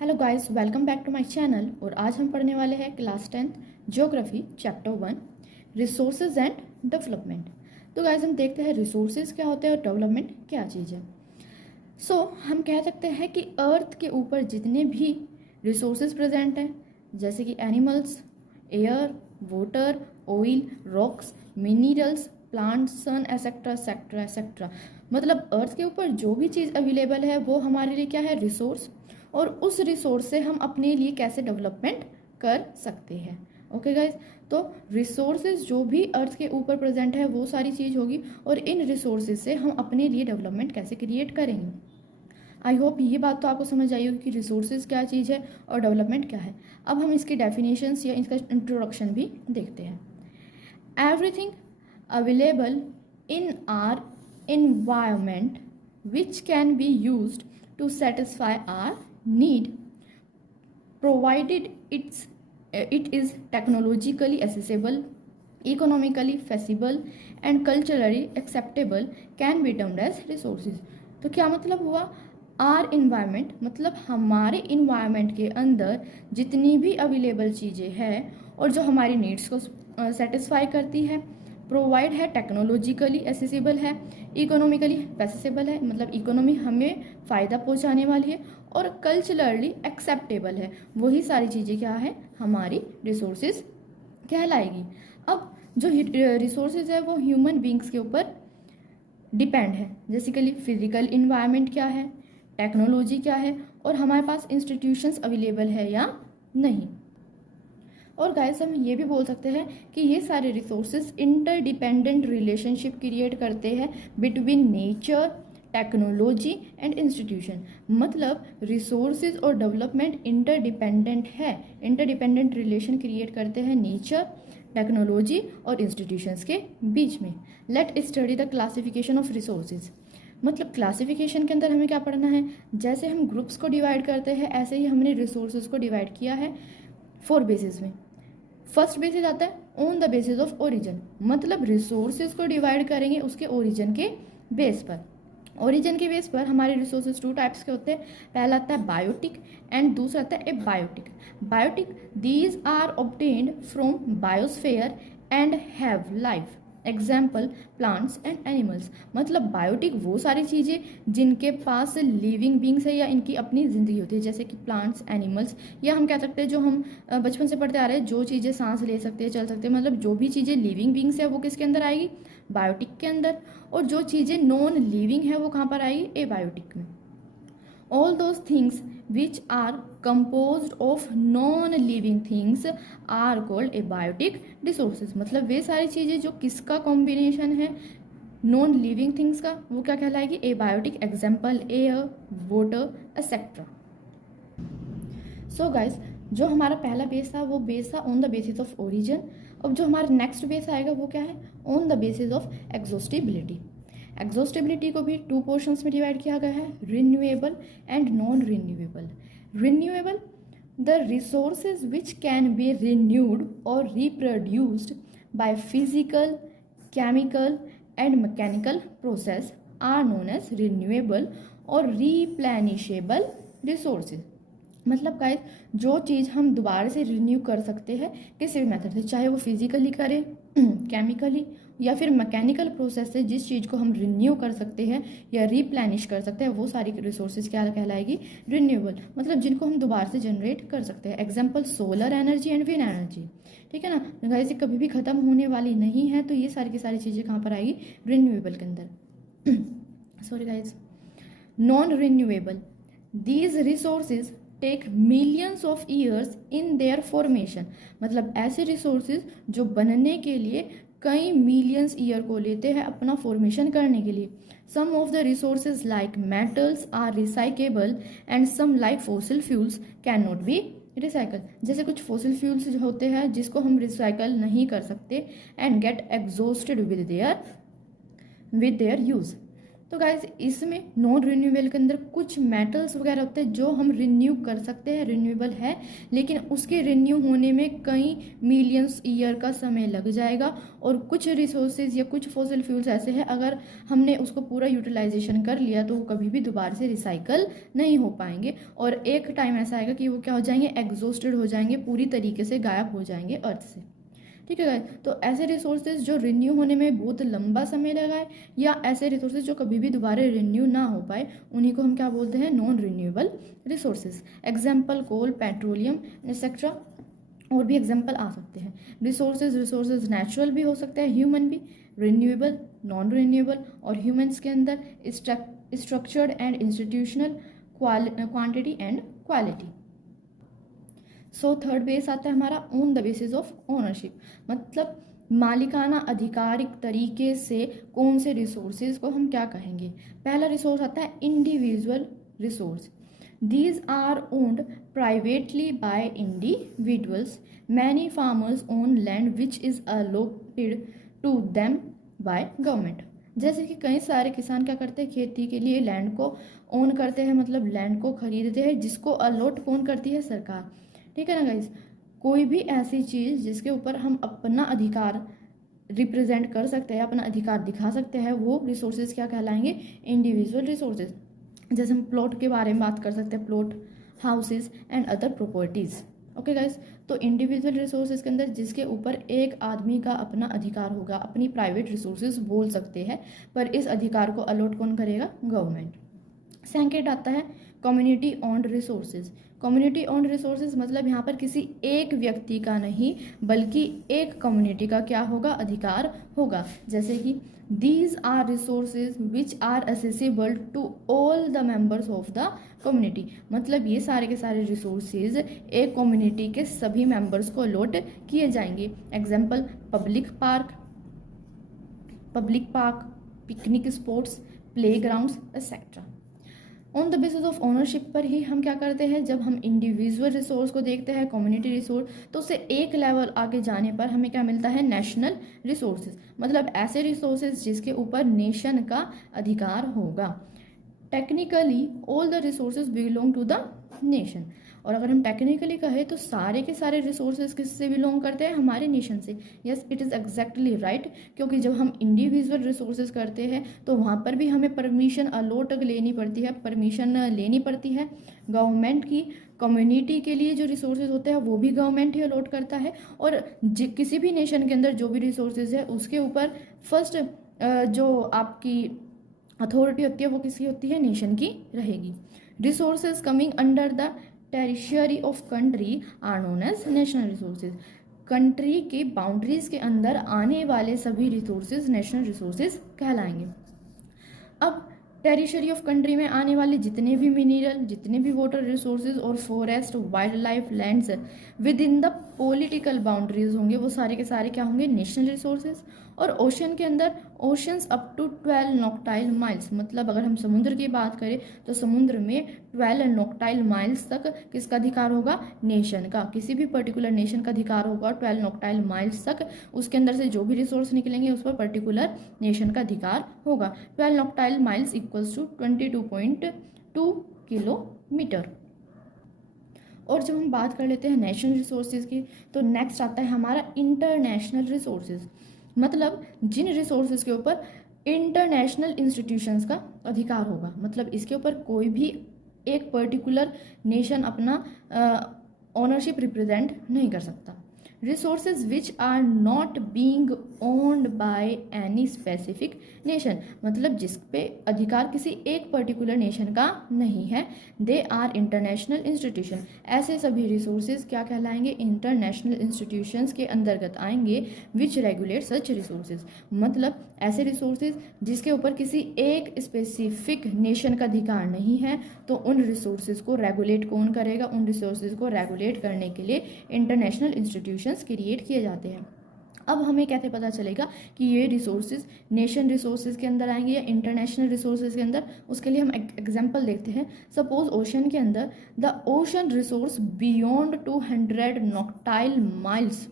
Hello guys, welcome back to my channel. और आज हम पढ़ने वाले हैं class 10th geography chapter 1 resources and development. तो गाइस हम देखते हैं रिसोर्सेज क्या होते हैं और डेवलपमेंट क्या चीज़ है। हम कह सकते हैं कि अर्थ के ऊपर जितने भी रिसोर्सेज प्रेजेंट हैं, जैसे कि animals, air, water, oil, rocks, minerals, plant, sun etcetera etcetera etcetera, मतलब अर्थ के ऊपर जो भी चीज़ अवेलेबल है वो हमारे लिए क्या है, रिसोर्स। और उस रिसोर्स से हम अपने लिए कैसे डेवलपमेंट कर सकते हैं। ओके गाइज, तो रिसोर्सेज जो भी अर्थ के ऊपर प्रेजेंट है वो सारी चीज़ होगी, और इन रिसोर्सेज से हम अपने लिए डेवलपमेंट कैसे क्रिएट करेंगे। आई होप ये बात तो आपको समझ आई होगी कि रिसोर्सेज क्या चीज़ है और डेवलपमेंट क्या है। अब हम इसकी डेफिनेशंस या इसका इंट्रोडक्शन भी देखते हैं। Everything available in are environment which can be used to satisfy our need, provided it is technologically accessible, economically feasible and culturally acceptable, can be termed as resources। तो क्या मतलब हुआ, आर इन्वायरमेंट मतलब हमारे environment के अंदर जितनी भी अवेलेबल चीज़ें हैं और जो हमारी नीड्स को सेटिस्फाई करती है, प्रोवाइड है, टेक्नोलॉजिकली एसेसिबल है, इकोनॉमिकली पैसेबल है, मतलब इकोनॉमी हमें फ़ायदा पहुंचाने वाली है, और कल्चरली एक्सेप्टेबल है। वही सारी चीज़ें क्या है, हमारी रिसोर्सेज कहलाएगी। अब जो रिसोर्सेज है वो ह्यूमन बींग्स के ऊपर डिपेंड है। बेसिकली फिजिकल इन्वायरमेंट क्या है, टेक्नोलॉजी क्या है, और हमारे पास इंस्टीट्यूशंस अवेलेबल है या नहीं। और गाइस हम ये भी बोल सकते हैं कि ये सारे रिसोर्सेज इंटरडिपेंडेंट रिलेशनशिप क्रिएट करते हैं between nature, technology and institution. मतलब रिसोर्सेज और डेवलपमेंट इंटरडिपेंडेंट है, इंटरडिपेंडेंट रिलेशन क्रिएट करते हैं नेचर, टेक्नोलॉजी और इंस्टीट्यूशंस के बीच में। Let study the classification of resources. मतलब क्लासिफिकेशन के अंदर हमें क्या पढ़ना है, जैसे हम ग्रुप्स को डिवाइड करते हैं ऐसे ही हमने रिसोर्सेज को डिवाइड किया है 4 बेसिस में। फर्स्ट बेसिस आता है on the basis of origin, मतलब रिसोर्सेज को डिवाइड करेंगे उसके ओरिजिन के बेस पर। ओरिजिन के बेस पर हमारे रिसोर्सेज 2 टाइप्स के होते हैं। पहला आता है बायोटिक एंड दूसरा आता है abiotic. Biotic, these are obtained from biosphere and have life, example plants and animals. मतलब बायोटिक वो सारी चीज़ें जिनके पास लिविंग बींग्स है या इनकी अपनी ज़िंदगी होती है, जैसे कि प्लांट्स, एनिमल्स, या हम कह सकते हैं जो हम बचपन से पढ़ते आ रहे हैं, जो चीज़ें सांस ले सकते हैं, चल सकते हैं, मतलब जो भी चीज़ें लिविंग बींग्स है वो किसके अंदर आएगी, बायोटिक के अंदर। और जो चीज़ें नॉन लिविंग है वो कहाँ पर आएगी, एबायोटिक में। All those things which are composed of non-living things are called abiotic resources। मतलब वे सारी चीज़ें जो किसका कॉम्बिनेशन है, नॉन लिविंग थिंग्स का, वो क्या कहलाएगी, abiotic. Example air, water etcetera. So guys, जो हमारा पहला बेस था वो बेस था on the basis of origin. अब जो हमारा नेक्स्ट बेस आएगा वो क्या है, on the basis of exhaustibility. Exhaustibility को भी 2 पोर्शंस में डिवाइड किया गया है, renewable and non renewable. Renewable, the resources which can be renewed or reproduced by physical, chemical and mechanical process are known as renewable और रिप्लेनिशेबल resources. मतलब guys जो चीज़ हम दोबारा से रिन्यू कर सकते हैं किसी भी मेथड से, चाहे वो फिजिकली करें, केमिकली या फिर मैकेनिकल प्रोसेस से, जिस चीज़ को हम रिन्यू कर सकते हैं या रिप्लेनिश कर सकते हैं वो सारी रिसोर्सेज क्या कहलाएगी, रिन्यूएबल, मतलब जिनको हम दोबारा से जनरेट कर सकते हैं। Example solar energy and wind energy, ठीक है ना गाइस, ये कभी भी ख़त्म होने वाली नहीं है, तो ये सारी की सारी चीज़ें कहाँ पर आएगी, रिन्यूएबल के अंदर। Sorry guys, non renewable, these resources take millions of years in their formation. मतलब ऐसे रिसोर्सेज जो बनने के लिए कई मिलियंस ईयर को लेते हैं अपना फॉर्मेशन करने के लिए। Some of the resources like metals are recyclable and some like fossil fuels can not be recycle. जैसे कुछ फॉसिल फ्यूल्स जो होते हैं जिसको हम रिसाइकल नहीं कर सकते, and get exhausted with their use. तो गाइज इसमें नॉन रिन्यूएबल के अंदर कुछ मेटल्स वगैरह होते हैं जो हम रिन्यू कर सकते हैं, रिन्यूएबल है, लेकिन उसके रिन्यू होने में कई मिलियंस ईयर का समय लग जाएगा। और कुछ रिसोर्सेज या कुछ फॉसिल फ्यूल्स ऐसे हैं अगर हमने उसको पूरा यूटिलाइजेशन कर लिया तो वो कभी भी दोबारा से रिसाइकल नहीं हो पाएंगे, और एक टाइम ऐसा आएगा कि वो क्या हो जाएंगे, एग्जॉस्टेड हो जाएंगे, पूरी तरीके से गायब हो जाएंगे अर्थ से। ठीक है गाइस, तो ऐसे रिसोर्सेज जो रिन्यू होने में बहुत लंबा समय लगाए या ऐसे रिसोर्सेज जो कभी भी दोबारा रिन्यू ना हो पाए, उन्हीं को हम क्या बोलते हैं, नॉन रिन्यूएबल रिसोर्सेज। एग्जाम्पल कोल, पेट्रोलियम एक्सेट्रा, और भी एग्जाम्पल आ सकते हैं। रिसोर्सेज नेचुरल भी हो सकते हैं, ह्यूमन भी, रिन्यूएबल, नॉन रिन्यूएबल, और ह्यूमन्स के अंदर structured and institutional, quantity and quality. So third base आता है हमारा on the basis of ownership, मतलब मालिकाना आधिकारिक तरीके से कौन से रिसोर्सेज को हम क्या कहेंगे। पहला रिसोर्स आता है individual resource. These are owned privately by individuals. Many farmers own land which is allotted to them by government. जैसे कि कई सारे किसान क्या करते हैं, खेती के लिए लैंड को ओन करते हैं, मतलब लैंड को खरीदते हैं, जिसको अलॉट कौन करती है, सरकार। ठीक है ना गाइज, कोई भी ऐसी चीज़ जिसके ऊपर हम अपना अधिकार रिप्रेजेंट कर सकते हैं, अपना अधिकार दिखा सकते हैं, वो रिसोर्सेज क्या कहलाएंगे, इंडिविजुअल रिसोर्सेज। जैसे हम प्लॉट के बारे में बात कर सकते हैं, plot, houses and other properties. Okay guys, तो इंडिविजुअल रिसोर्सेज के अंदर जिसके ऊपर एक आदमी का अपना अधिकार होगा, अपनी प्राइवेट रिसोर्सेज बोल सकते हैं, पर इस अधिकार को अलॉट कौन करेगा, गवर्नमेंट। सेकंड आता है community owned resources. Community owned resources मतलब यहाँ पर किसी एक व्यक्ति का नहीं बल्कि एक कम्युनिटी का क्या होगा, अधिकार होगा। जैसे कि these are resources which are accessible to all the members of the community, मतलब ये सारे के सारे रिसोर्सेज एक कम्युनिटी के सभी मेंबर्स को अलॉट किए जाएंगे। Example public park, picnic spots, playgrounds etcetera. On the basis of ownership पर ही हम क्या करते हैं, जब हम इंडिविजुअल रिसोर्स को देखते हैं, कम्युनिटी रिसोर्स, तो उससे एक लेवल आगे जाने पर हमें क्या मिलता है, नेशनल रिसोर्सेज, मतलब ऐसे रिसोर्सेज जिसके ऊपर नेशन का अधिकार होगा। Technically all the resources belong to the nation, और अगर हम टेक्निकली कहें तो सारे के सारे रिसोर्सेज किससे बिलोंग करते हैं, हमारे नेशन से। Yes, it is exactly right, क्योंकि जब हम इंडिविजुअल रिसोर्सेज करते हैं तो वहाँ पर भी हमें परमिशन अलॉट लेनी पड़ती है, परमिशन लेनी पड़ती है गवर्नमेंट की। कम्युनिटी के लिए जो रिसोर्सेज होते हैं वो भी गवर्नमेंट ही अलॉट करता है, और किसी भी नेशन के अंदर जो भी रिसोर्सेज है उसके ऊपर फर्स्ट जो आपकी अथॉरिटी होती है वो किसकी होती है, नेशन की रहेगी। Resources coming under the territory of country are known as national resources. Country के बाउंड्रीज के अंदर आने वाले सभी रिसोर्सेज नेशनल रिसोर्सेज कहलाएंगे। अब टेरिटरी ऑफ कंट्री में आने वाले जितने भी मिनरल, जितने भी वाटर रिसोर्सेज और forest, wild life, lands with in the political boundaries होंगे, वो सारे के सारे क्या होंगे, नेशनल रिसोर्सेज। और ओशन के अंदर ओशंस अप टू 12 नॉक्टाइल माइल्स, मतलब अगर हम समुद्र की बात करें तो समुद्र में 12 नॉक्टाइल माइल्स तक किसका अधिकार होगा, नेशन का, किसी भी पर्टिकुलर नेशन का अधिकार होगा। 12 नॉक्टाइल माइल्स तक उसके अंदर से जो भी रिसोर्स निकलेंगे उस पर पर्टिकुलर नेशन का अधिकार होगा। 12 नॉक्टाइल माइल्स इक्वल्स टू 22.2 किलोमीटर। और जब हम बात कर लेते हैं नेशनल रिसोर्सेज की, तो नेक्स्ट आता है हमारा इंटरनेशनल रिसोर्सेज, मतलब जिन रिसोर्सेज के ऊपर इंटरनेशनल इंस्टीट्यूशंस का अधिकार होगा, मतलब इसके ऊपर कोई भी एक पर्टिकुलर नेशन अपना ओनरशिप रिप्रेजेंट नहीं कर सकता। Resources which are not being owned by any specific nation, मतलब जिस पे अधिकार किसी एक पर्टिकुलर नेशन का नहीं है, दे आर इंटरनेशनल इंस्टीट्यूशन। ऐसे सभी रिसोर्सेज क्या कहलाएंगे, इंटरनेशनल इंस्टीट्यूशंस के अंतर्गत आएंगे, विच रेगुलेट सच रिसोर्सेज, मतलब ऐसे रिसोर्सेज जिसके ऊपर किसी एक स्पेसिफिक नेशन का अधिकार नहीं है, तो उन रिसोर्सेज को रेगुलेट कौन करेगा, उन रिसोर्सेज को रेगुलेट करने के लिए इंटरनेशनल इंस्टीट्यूशंस क्रिएट किए जाते हैं। अब हमें कैसे पता चलेगा कि ये रिसोर्सेज नेशन रिसोर्सेज के अंदर आएंगे या इंटरनेशनल रिसोर्सेज के अंदर, उसके लिए हम एग्जांपल देखते हैं। सपोज ओशन के अंदर the ocean resource beyond 200 nautical miles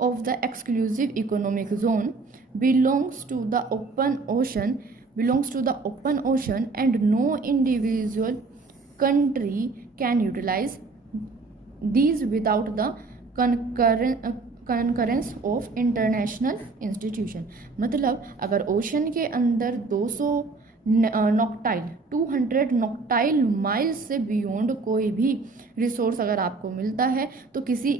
of the exclusive economic zone belongs to the open ocean belongs to the open ocean and no individual country can utilize these without the concurrence of international institution। मतलब अगर ocean के अंदर 200 नॉक्टाइल 200 nautical miles से beyond कोई भी resource अगर आपको मिलता है तो किसी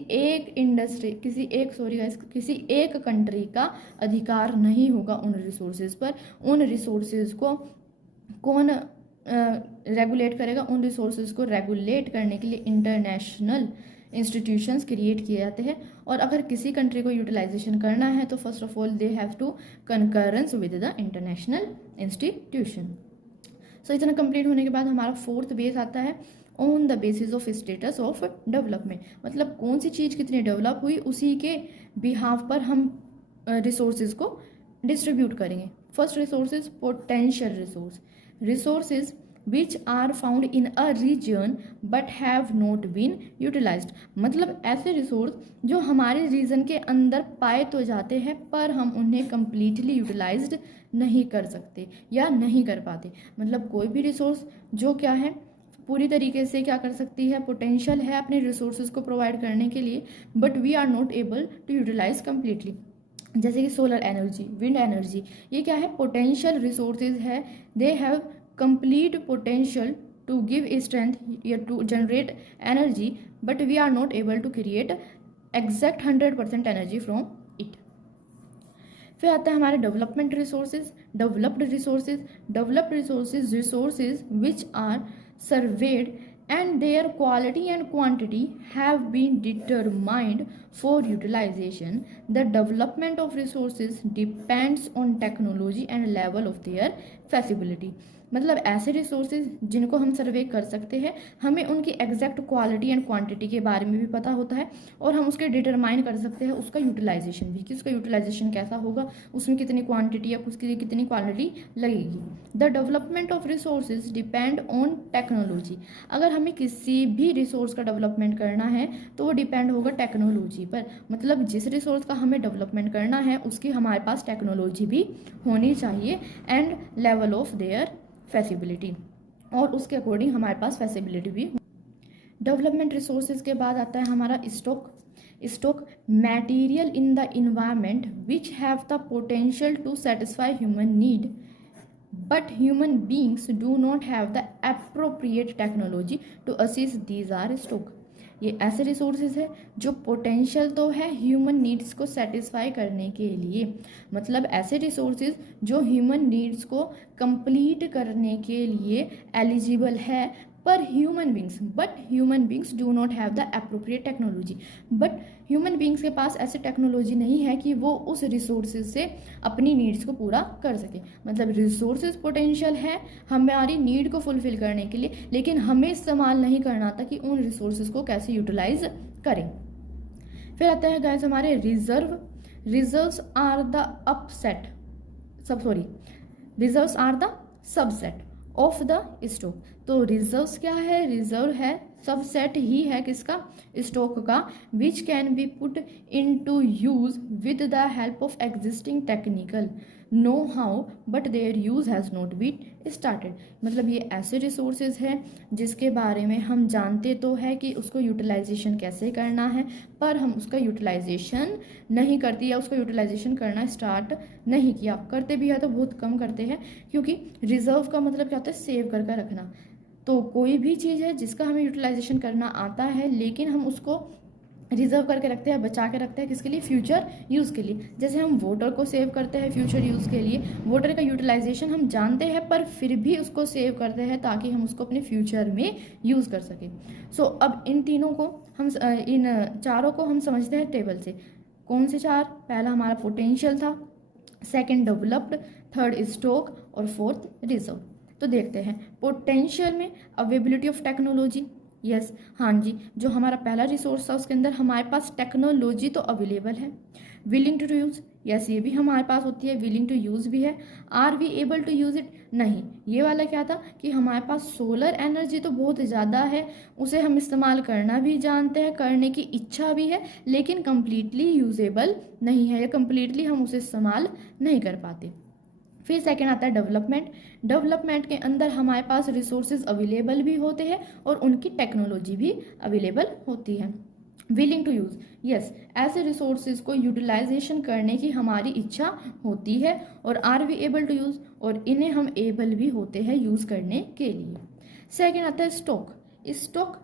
एक कंट्री का अधिकार नहीं होगा उन रिसोर्सेज पर। उन रिसोर्सेज को कौन रेगुलेट करेगा? उन रिसोर्सेज को रेगुलेट करने के लिए इंटरनेशनल इंस्टीट्यूशंस क्रिएट किए जाते हैं। और अगर किसी कंट्री को यूटिलाइजेशन करना है तो first of all they have to concurrence with the international institution. So इतना कंप्लीट होने के बाद हमारा फोर्थ बेस आता है on the basis of status of development. मतलब कौन सी चीज़ कितनी डेवलप हुई उसी के बिहाफ पर हम रिसोर्सेज को डिस्ट्रीब्यूट करेंगे। First resources potential resources which are found in a region but have not been utilized। मतलब ऐसे रिसोर्स जो हमारे रीजन के अंदर पाए तो जाते हैं पर हम उन्हें कम्प्लीटली यूटिलाइज्ड नहीं कर सकते या नहीं कर पाते। मतलब कोई भी रिसोर्स जो क्या है पूरी तरीके से क्या कर सकती है, पोटेंशियल है अपने रिसोर्सेज को प्रोवाइड करने के लिए, but we are not able to utilize completely. जैसे कि सोलर एनर्जी, विंड एनर्जी, ये क्या है? पोटेंशियल रिसोर्सेज है। They have complete potential to give strength या to generate energy but we are not able to create exact 100% energy from it। फिर आता है हमारे development resources, developed resources which are surveyed and their quality and quantity have been determined for utilization। The development of resources depends on technology and level of their feasibility। मतलब ऐसे resources जिनको हम सर्वे कर सकते हैं, हमें उनकी एग्जैक्ट क्वालिटी एंड क्वांटिटी के बारे में भी पता होता है और हम उसके डिटरमाइन कर सकते हैं उसका यूटिलाइजेशन भी, कि उसका यूटिलाइजेशन कैसा होगा, उसमें कितनी क्वांटिटी या उसकी कितनी क्वालिटी लगेगी। The development of resources depend on technology. अगर हमें किसी भी रिसोर्स का डेवलपमेंट करना है तो वो डिपेंड होगा टेक्नोलॉजी पर। मतलब जिस रिसोर्स का हमें डेवलपमेंट करना है उसकी हमारे पास टेक्नोलॉजी भी होनी चाहिए एंड लेवल ऑफ देयर फैसिबिलिटी, और उसके अकॉर्डिंग हमारे पास फैसिबिलिटी भी। डेवलपमेंट रिसोर्सेज के बाद आता है हमारा stock material in the environment which have the potential to satisfy human need but human beings do not have the appropriate technology to assist these are stock. ये ऐसे रिसोर्सेज है जो पोटेंशियल तो है ह्यूमन नीड्स को satisfy करने के लिए। मतलब ऐसे रिसोर्सेज जो ह्यूमन नीड्स को कंप्लीट करने के लिए एलिजिबल है पर human beings do not have the appropriate technology. But human beings के पास ऐसी टेक्नोलॉजी नहीं है कि वो उस रिसोर्सेज से अपनी नीड्स को पूरा कर सके। मतलब रिसोर्सेज पोटेंशियल है हमारी नीड को फुलफिल करने के लिए, लेकिन हमें इस्तेमाल नहीं करना था कि उन रिसोर्सेज को कैसे यूटिलाइज करें। फिर आता है गाइस हमारे reserves are the subset of the stock. तो रिजर्व्स क्या है? रिजर्व है, सबसेट ही है किसका? स्टॉक का, which can be put into use with the help of existing technical know how but their use has not been started. मतलब ये ऐसे रिसोर्सेज हैं जिसके बारे में हम जानते तो है कि उसको यूटिलाइजेशन कैसे करना है, पर हम उसका यूटिलाइजेशन नहीं करते या उसका यूटिलाइजेशन करना स्टार्ट नहीं किया। करते भी है तो बहुत कम करते हैं, क्योंकि रिजर्व का मतलब क्या होता है? सेव करके रखना। तो कोई भी चीज़ है जिसका हमें यूटिलाइजेशन करना आता है लेकिन हम उसको रिजर्व करके रखते हैं, बचा के रखते हैं, किसके लिए? फ्यूचर यूज़ के लिए। जैसे हम वाटर को सेव करते हैं फ्यूचर यूज़ के लिए, वाटर का यूटिलाइजेशन हम जानते हैं पर फिर भी उसको सेव करते हैं ताकि हम उसको अपने फ्यूचर में यूज़ कर सकें। सो अब इन चारों को हम समझते हैं टेबल से। कौन से चार? पहला हमारा पोटेंशियल था, सेकेंड डेवलप्ड, थर्ड स्टॉक और फोर्थ रिजर्व। तो देखते हैं पोटेंशियल में अवेबिलिटी ऑफ टेक्नोलॉजी। यस, हाँ जी, जो हमारा पहला रिसोर्स था उसके अंदर हमारे पास टेक्नोलॉजी तो अवेलेबल है। विलिंग टू यूज़, यस, ये भी हमारे पास होती है, विलिंग टू यूज़ भी है। Are we able to use it? नहीं। ये वाला क्या था कि हमारे पास सोलर एनर्जी तो बहुत ज़्यादा है, उसे हम इस्तेमाल करना भी जानते हैं, करने की इच्छा भी है, लेकिन कम्प्लीटली यूजेबल नहीं है या कम्प्लीटली हम उसे इस्तेमाल नहीं कर पाते। फिर सेकंड आता है डेवलपमेंट। डेवलपमेंट के अंदर हमारे पास रिसोर्सेज अवेलेबल भी होते हैं और उनकी टेक्नोलॉजी भी अवेलेबल होती है। विलिंग टू यूज़, यस, ऐसे रिसोर्सेज को यूटिलाइजेशन करने की हमारी इच्छा होती है। और are we able to use, और इन्हें हम एबल भी होते हैं यूज़ करने के लिए। सेकेंड आता है stock. Stock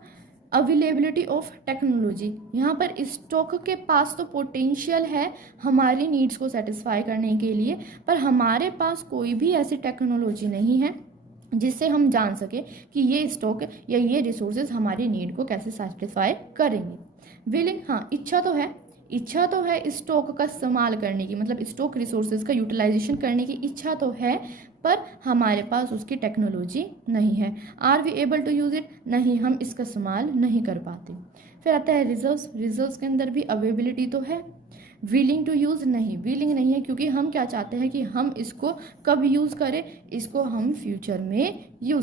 availability of technology, यहाँ पर स्टॉक के पास तो पोटेंशियल है हमारी नीड्स को सेटिस्फाई करने के लिए, पर हमारे पास कोई भी ऐसी टेक्नोलॉजी नहीं है जिससे हम जान सके कि ये स्टॉक या ये रिसोर्सेज हमारी नीड को कैसे सेटिस्फाई करेंगे। विलिंग, हाँ, इच्छा तो है स्टॉक का इस्तेमाल करने की, मतलब स्टॉक रिसोर्सेज का यूटिलाइजेशन करने की इच्छा तो है, पर हमारे पास उसकी टेक्नोलॉजी नहीं है। Are we able to use it, नहीं, हम इसका इस्तेमाल नहीं कर पाते। फिर आता है रिजर्व्स। रिजर्व्स के अंदर भी अवेलेबिलिटी तो है। विलिंग टू यूज़, नहीं, विलिंग नहीं है, क्योंकि हम क्या चाहते हैं कि हम इसको कब यूज़ करें, इसको हम फ्यूचर में यूज़